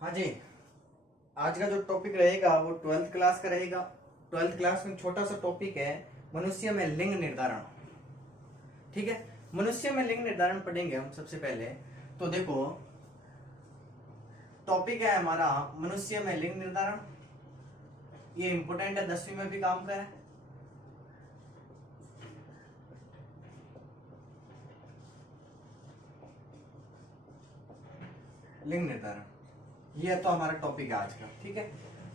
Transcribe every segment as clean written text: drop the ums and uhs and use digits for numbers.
हाँ जी। आज का जो टॉपिक रहेगा वो ट्वेल्थ क्लास का रहेगा। ट्वेल्थ क्लास में छोटा सा टॉपिक है, मनुष्य में लिंग निर्धारण। ठीक है, मनुष्य में लिंग निर्धारण पढ़ेंगे हम सबसे पहले। तो देखो, टॉपिक है हमारा मनुष्य में लिंग निर्धारण। ये इंपॉर्टेंट है, 10वीं में भी काम का है। लिंग निर्धारण ये तो हमारा टॉपिक है आज का। ठीक है,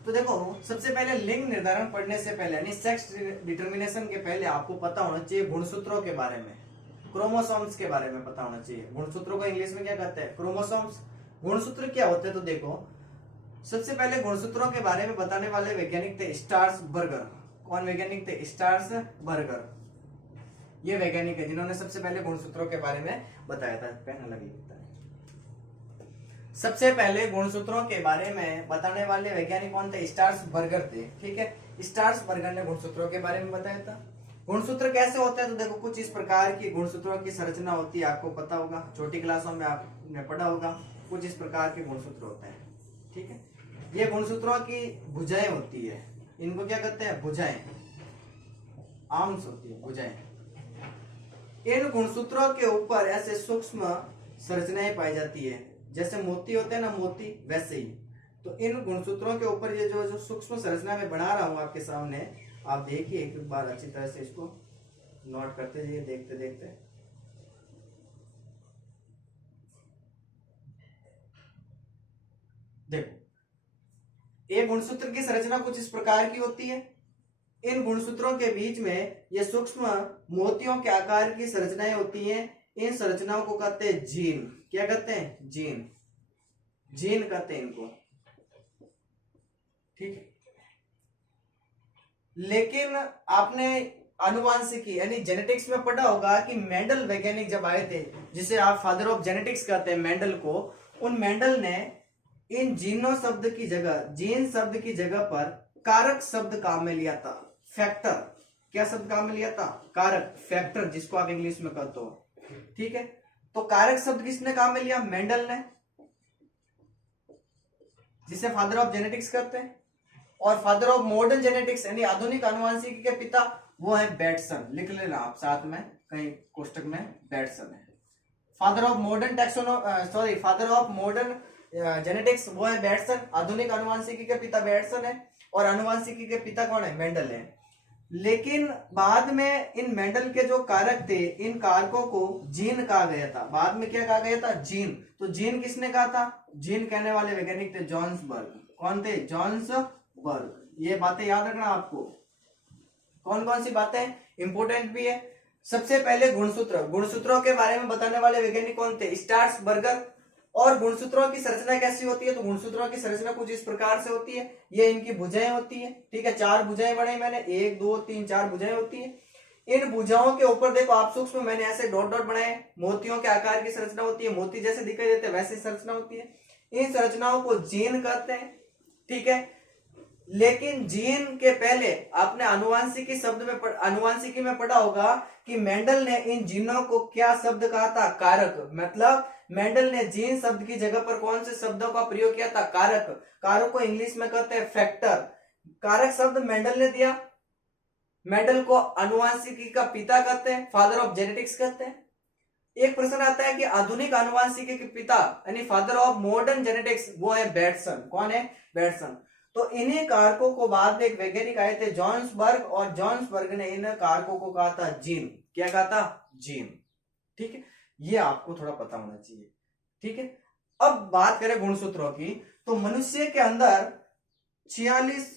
तो देखो सबसे पहले लिंग निर्धारण पढ़ने से पहले यानी सेक्स डिटर्मिनेशन के पहले आपको पता होना चाहिए गुणसूत्रों के बारे में, क्रोमोसोम्स के बारे में पता होना चाहिए। गुणसूत्रों को इंग्लिश में क्या कहते हैं? क्रोमोसोम्स। गुणसूत्र क्या होते हैं? तो देखो, सबसे पहले गुणसूत्रों के बारे में बताने वाले वैज्ञानिक थे स्टार्स बर्गर। कौन वैज्ञानिक थे? Stars burger. ये वैज्ञानिक है जिन्होंने सबसे पहले गुणसूत्रों के बारे में बताया था। पहना लगी सबसे पहले गुणसूत्रों के बारे में बताने वाले वैज्ञानिक कौन थे? स्टार्स बर्गर थे। ठीक है, स्टार्स बर्गर ने गुणसूत्रों के बारे में बताया था। गुणसूत्र कैसे होते हैं? तो देखो, कुछ इस प्रकार की गुणसूत्रों की संरचना होती है, आपको पता होगा, छोटी क्लासों में आपने पढ़ा होगा। कुछ इस प्रकार के गुणसूत्र होते हैं। ठीक है, ये गुणसूत्रों की भुजाएं होती है। इनको क्या कहते हैं? भुजाएं, आर्म्स होती है, भुजाएं। इन गुणसूत्रों के ऊपर ऐसे सूक्ष्म संरचनाएं पाई जाती है, जैसे मोती होते हैं ना, मोती, वैसे ही। तो इन गुणसूत्रों के ऊपर ये जो सूक्ष्म संरचना मैं बना रहा हूं आपके सामने, आप देखिए एक बार अच्छी तरह से इसको नोट करते जाइए, देखते देखते। देखो, एक गुणसूत्र की संरचना कुछ इस प्रकार की होती है। इन गुणसूत्रों के बीच में ये सूक्ष्म मोतियों के आकार की संरचनाएं होती हैं। इन संरचनाओं को कहते हैं जीन। क्या कहते हैं? जीन। जीन कहते हैं इनको। ठीक है, लेकिन आपने आनुवांशिकी यानी जेनेटिक्स में पढ़ा होगा कि मेंडल वैज्ञानिक जब आए थे, जिसे आप फादर ऑफ जेनेटिक्स कहते हैं मेंडल को, उन मेंडल ने इन जीनों शब्द की जगह, जीन शब्द की जगह पर कारक शब्द काम में लिया था, फैक्टर। क्या शब्द काम में लिया था? कारक, फैक्टर, जिसको आप इंग्लिश में कहते हो। ठीक है, तो कारक शब्द किसने काम में लिया? मेंडल ने, जिसे फादर ऑफ जेनेटिक्स कहते हैं। और फादर ऑफ मॉडर्न जेनेटिक्स यानी आधुनिक आनुवंशिकी के पिता, वो है बैटसन। लिख लेना आप साथ में कहीं कोष्टक में, बैटसन है। Father of modern father of modern genetics वो है बैटसन। आधुनिक आनुवंशिकी के पिता बैटसन है, और आनुवंशिकी के पिता कौन है? मेंडल है। लेकिन बाद में इन मेंडल के जो कारक थे, इन कारकों को जीन कहा गया था। बाद में क्या कहा गया था? जीन। तो जीन किसने कहा था? जीन कहने वाले वैज्ञानिक थे जॉन्सबर्ग। कौन थे? जॉन्सबर्ग। ये बातें याद रखना आपको। कौन कौन सी बातें इंपोर्टेंट भी है? सबसे पहले गुणसूत्र, गुणसूत्रों के बारे में बताने वाले वैज्ञानिक कौन थे? Stars burger. और गुणसूत्रों की संरचना कैसी होती है? तो गुणसूत्रों की संरचना कुछ इस प्रकार से होती है। ये इनकी भुजाएं होती है। ठीक है, 4 भुजाएं बनाई मैंने, 1 2 3 4 भुजाएं होती है। इन भुजाओं के ऊपर देखो आप सूक्ष्म, मैंने ऐसे डॉट डॉट बनाए, मोतियों के आकार की संरचना होती है। मोती जैसे दिखाई देते हैं वैसी संरचना होती है। इन संरचनाओं को जीन कहते हैं। ठीक है, लेकिन जीन के पहले आपने आनुवांशिकी शब्द में आनुवांशिकी में पढ़ा होगा कि मेंडल ने इन जीनों को क्या शब्द कहा था? कारक। मतलब मेंडल ने जीन शब्द की जगह पर कौन से शब्दों का प्रयोग किया था? कारक। कारक को इंग्लिश में कहते हैं फैक्टर। कारक शब्द मेंडल ने दिया। मेंडल को आनुवांशिकी का पिता कहते हैं, फादर ऑफ जेनेटिक्स कहते हैं। एक प्रश्न आता है कि आधुनिक आनुवांशिकी के पिता यानी फादर ऑफ मॉडर्न जेनेटिक्स वो है बैटसन। कौन है? बैटसन। तो इन्हीं कारकों को बाद में एक वैज्ञानिक आए थे जॉन्सबर्ग, और जॉन्सबर्ग ने इन कारकों को कहा था जीन। क्या कहा था? जीन। ठीक है, ये आपको थोड़ा पता होना चाहिए। ठीक है, अब बात करें गुणसूत्रों की, तो मनुष्य के अंदर 46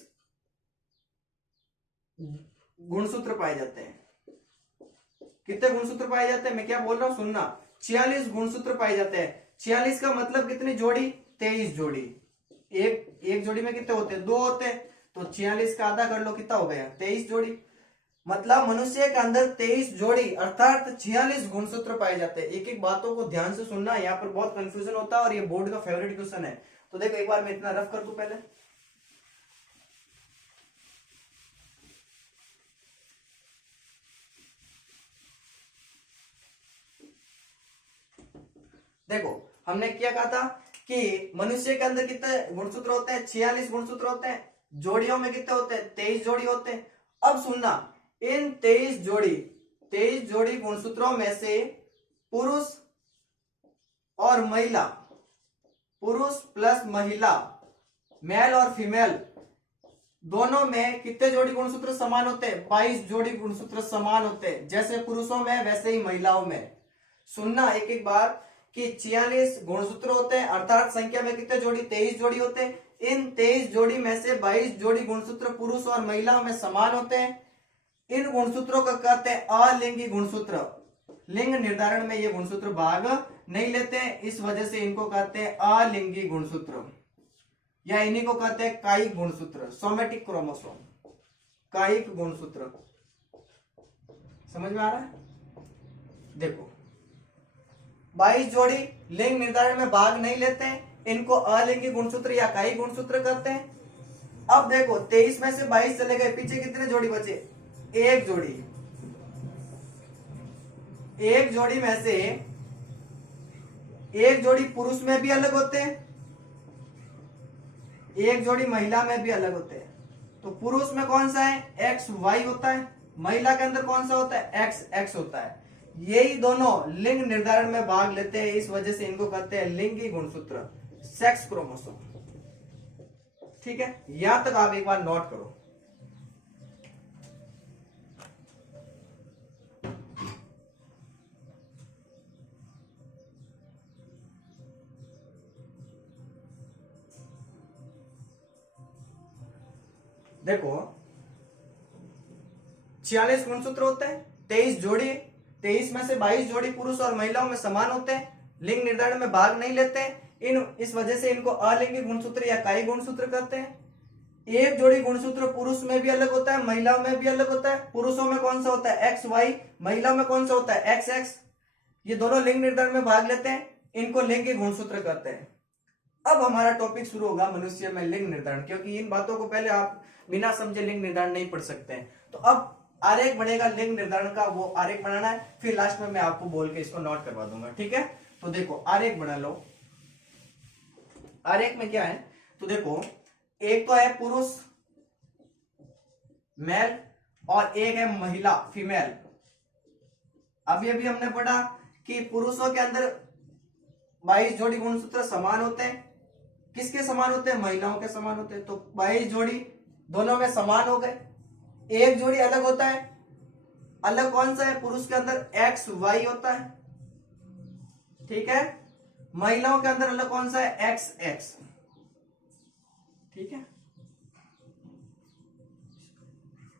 गुणसूत्र पाए जाते हैं। कितने गुणसूत्र पाए जाते हैं? मैं क्या बोल रहा हूं, सुनना। 46 गुणसूत्र पाए जाते हैं। 46 का मतलब कितनी जोड़ी? 23 जोड़ी। एक जोड़ी में कितने होते हैं? 2 होते हैं। तो 46 का आधा कर लो, कितना हो गया? 23 जोड़ी। मतलब मनुष्य के अंदर 23 जोड़ी अर्थात 46 गुणसूत्र पाए जाते हैं। एक एक बातों को ध्यान से सुनना, यहाँ पर बहुत कंफ्यूजन होता है और ये बोर्ड का फेवरेट क्वेश्चन है। तो देखो, एक बार मैं इतना रफ कर दूं पहले। देखो, हमने क्या कहा था कि मनुष्य के अंदर कितने गुणसूत्र होते हैं? 46 गुणसूत्र होते हैं। जोड़ियों में कितने होते हैं? 23 जोड़ी होते हैं। अब सुनना, इन 23 जोड़ी गुणसूत्रों में से पुरुष और महिला, पुरुष प्लस महिला, मेल और फीमेल, दोनों में कितने जोड़ी गुणसूत्र समान होते हैं? 22 जोड़ी गुणसूत्र समान होते हैं, जैसे पुरुषों में वैसे ही महिलाओं में। सुनना एक एक बार कि 46 गुणसूत्र होते हैं, अर्थात संख्या में कितने जोड़ी? 23 जोड़ी होते हैं। इन 23 जोड़ी में से 22 जोड़ी गुणसूत्र पुरुष और महिलाओं में समान होते हैं। इन गुणसूत्रों को कहते हैं अलिंगी गुणसूत्र। लिंग निर्धारण में ये गुणसूत्र भाग नहीं लेते हैं, इस वजह से इनको कहते हैं अलिंगी गुणसूत्र, या इन्हीं को कहते हैं कायिक गुणसूत्र, सोमेटिक क्रोमोसोम, कायिक गुणसूत्र। समझ में आ रहा है? देखो, 22 जोड़ी लिंग निर्धारण में भाग नहीं लेते हैं, इनको अलिंगी गुणसूत्र या कायिक गुणसूत्र कहते हैं। अब देखो, 23 में से 22 चले गए, पीछे कितने जोड़ी बचे? एक जोड़ी। एक जोड़ी में से एक जोड़ी पुरुष में भी अलग होते हैं, एक जोड़ी महिला में भी अलग होते हैं। तो पुरुष में कौन सा है? एक्स वाई होता है। महिला के अंदर कौन सा होता है? एक्स एक्स होता है। यही दोनों लिंग निर्धारण में भाग लेते हैं, इस वजह से इनको कहते हैं लिंगी गुणसूत्र, सेक्स क्रोमोसोम। ठीक है, यहां तक आप एक बार नोट करो। देखो, 46 गुणसूत्र होते हैं, 23 जोड़ी, 23 में से 22 जोड़ी पुरुष और महिलाओं में समान होते हैं, लिंग निर्धारण में भाग नहीं लेते हैं, इस वजह से इनको अलिंगी गुणसूत्र या कायिक गुणसूत्र कहते हैं। एक जोड़ी गुणसूत्र पुरुष में भी अलग होता है, महिलाओं में भी अलग होता है। पुरुषों में कौन सा होता है? एक्स वाई, महिलाओं में कौन सा होता है? X x. ये दोनों लिंग निर्धारण में भाग लेते हैं, इनको लिंगी गुणसूत्र कहते हैं। अब हमारा टॉपिक शुरू होगा मनुष्य में लिंग निर्धारण, क्योंकि इन बातों को पहले आप बिना समझे लिंग निर्धारण नहीं पढ़ सकते हैं। तो अब आरेख बनेगा लिंग निर्धारण का, वो आरेख बनाना है, फिर लास्ट में मैं आपको बोल के इसको नोट करवा दूंगा। ठीक है, तो देखो आरेख बना लो। आरेख में क्या है? तो देखो, एक तो है पुरुष मेल और एक है महिला फीमेल। अभी अभी हमने पढ़ा कि पुरुषों के अंदर 22 जोड़ी गुणसूत्र समान होते हैं। किसके समान होते हैं? महिलाओं के समान होते हैं। तो 22 जोड़ी दोनों में समान हो गए। एक जोड़ी अलग होता है, अलग कौन सा है? पुरुष के अंदर एक्स वाई होता है, ठीक है। महिलाओं के अंदर अलग कौन सा है? एक्स एक्स, ठीक है।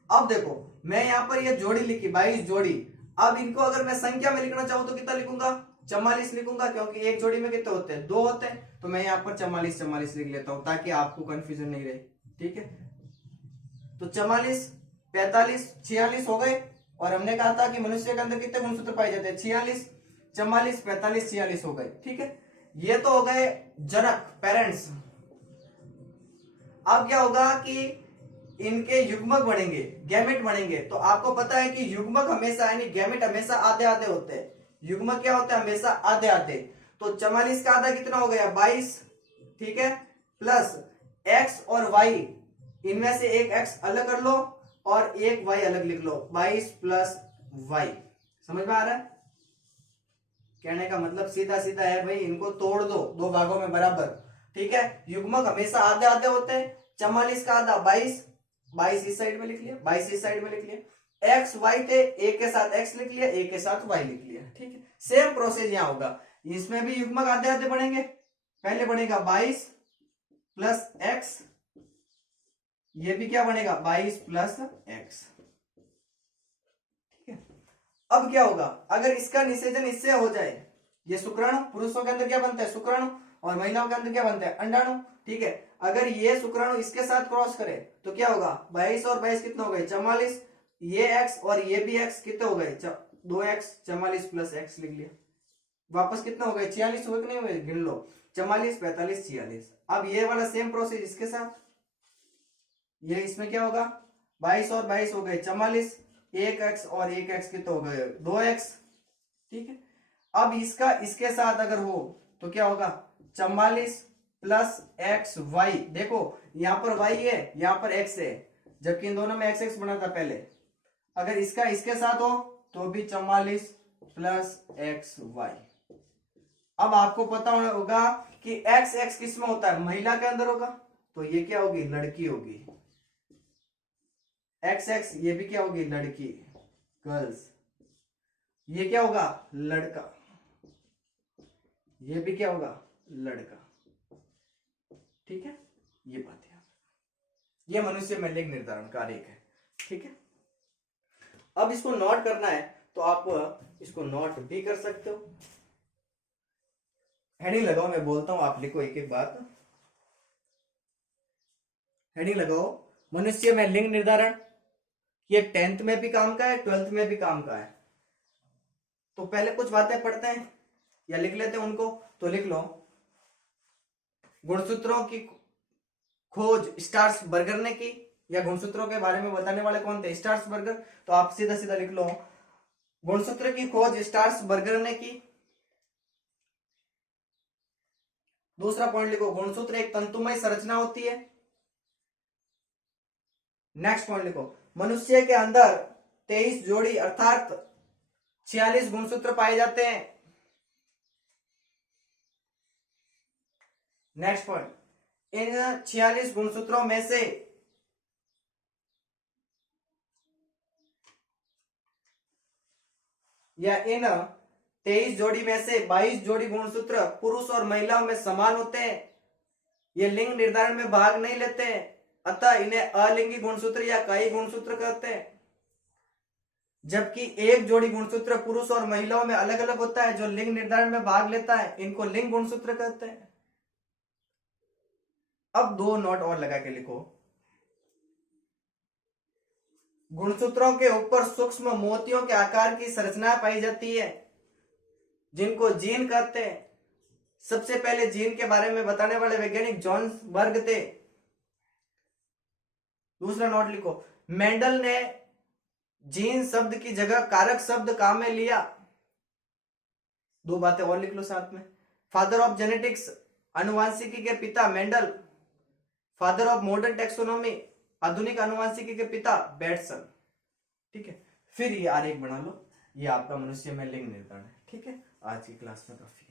अब देखो, मैं यहां पर ये जोड़ी लिखी 22 जोड़ी। अब इनको अगर मैं संख्या में लिखना चाहूं तो कितना लिखूंगा? 44 लिखूंगा, क्योंकि एक जोड़ी में कितने होते हैं? 2 होते हैं। तो मैं यहां पर 44 लिख लेता हूं ताकि आपको कंफ्यूजन नहीं रहे, ठीक है। तो 44, 45, 46 हो गए। और हमने कहा था कि मनुष्य के अंदर कितने गुणसूत्र पाए जाते हैं? 46, 44, 45, 46 हो गए, ठीक है। ये तो हो गए जनक, पेरेंट्स। अब क्या होगा कि इनके युग्मक बनेंगे, गैमेट बनेंगे। तो आपको पता है कि युग्मक हमेशा यानी गैमेट हमेशा आधे आधे होते हैं। युग्मक क्या होता है? हमेशा आधे आधे। तो 44 का आधा कितना हो गया? 22, ठीक है। प्लस एक्स और वाई, इनमें से एक एक्स अलग कर लो और एक वाई अलग लिख लो। 22 प्लस वाई। समझ में आ रहा है? कहने का मतलब सीधा सीधा है भाई, इनको तोड़ दो दो भागों में बराबर, ठीक है। युग्मक हमेशा आधे आधे होते हैं। 44 का आधा 22, 22 इस साइड में लिख लिया, 22 इस साइड में लिख लिया। एक्स वाई थे, एक के साथ एक्स लिख लिया, एक के साथ वाई लिख लिया, ठीक है। सेम प्रोसेस यहां होगा, इसमें भी युग्मक आधे आधे बनेंगे। पहले बनेगा 22 प्लस एक्स, ये भी क्या बनेगा? 22 प्लस एक्स, ठीक है। अब क्या होगा? अगर इसका निषेचन इससे हो जाए, ये शुक्राणु, पुरुषों के अंदर क्या बनता है? शुक्राणु, और महिलाओं के अंदर क्या बनता है? अंडाणु, ठीक है। अगर ये शुक्राणु इसके साथ क्रॉस करे तो क्या होगा? 22 और 22 कितना हो गए? 44। ये एक्स और ये भी एक्स कितने हो गए? 2x, 44 प्लस एक्स लिख लिया। वापस कितना हो गए? 46 हुए कि नहीं हुए? गिन लो, 44, 45, 46। अब ये वाला सेम प्रोसेस इसके साथ, ये इसमें क्या होगा? 22 और 22 हो गए 44, एक एक्स और एक एक्स कितने हो गए? 2x, ठीक है। अब इसका इसके साथ अगर हो तो क्या होगा? 44 प्लस एक्स वाई, देखो यहां पर y है यहां पर x है, जबकि इन दोनों में x x बना था पहले। अगर इसका इसके साथ हो तो भी 44 प्लस एक्स वाई। अब आपको पता होगा कि एक्स एक्स किस में होता है, महिला के अंदर होगा, तो ये क्या होगी, लड़की होगी। एक्स एक्स ये भी क्या होगी, लड़की, गर्ल्स। ये क्या होगा, लड़का, ये भी क्या होगा, लड़का। ठीक है, ये बात है, ये मनुष्य में लिंग निर्धारण कार्य है। ठीक है, अब इसको नोट करना है तो आप इसको नोट भी कर सकते हो। हेडिंग लगाओ, मैं बोलता हूं आप लिखो एक एक बात। हेडिंग लगाओ, मनुष्य में लिंग निर्धारण। ये 10th में भी काम का है, 12th में भी काम का है। तो पहले कुछ बातें पढ़ते हैं या लिख लेते हैं उनको, तो लिख लो। गुणसूत्रों की खोज स्टार्स बर्गर ने की, या गुणसूत्रों के बारे में बताने वाले कौन थे, स्टार्स बर्गर। तो आप सीधा सीधा लिख लो, गुणसूत्र की खोज स्टार्स बर्गर ने की। दूसरा पॉइंट लिखो, गुणसूत्र एक तंतुमय संरचना होती है। नेक्स्ट पॉइंट लिखो, मनुष्य के अंदर 23 जोड़ी अर्थात 46 गुणसूत्र पाए जाते हैं। नेक्स्ट पॉइंट, इन 46 गुणसूत्रों में से या इन 23 जोड़ी में से 22 जोड़ी गुणसूत्र पुरुष और महिलाओं में समान होते हैं। ये लिंग निर्धारण में भाग नहीं लेते हैं, अतः इन्हें अलिंगी गुणसूत्र या कायी गुणसूत्र कहते हैं। जबकि एक जोड़ी गुणसूत्र पुरुष और महिलाओं में अलग अलग होता है, जो लिंग निर्धारण में भाग लेता है, इनको लिंग गुणसूत्र कहते हैं। अब 2 नोट और लगा के लिखो, गुणसूत्रों के ऊपर सूक्ष्म मोतियों के आकार की संरचना पाई जाती है, जिनको जीन कहते हैं। सबसे पहले जीन के बारे में बताने वाले वैज्ञानिक जॉन बर्ग थे। दूसरा नोट लिखो, मेंडल ने जीन शब्द की जगह कारक शब्द काम में लिया। 2 बातें और लिख लो साथ में, फादर ऑफ जेनेटिक्स आनुवांशिकी के पिता Mendel, father of modern taxonomy आधुनिक आनुवांशिकी के पिता बेटसन। ठीक है, फिर ये आरेख बना लो, ये आपका मनुष्य में लिंग निर्धारण है। ठीक है, आज की क्लास में काफी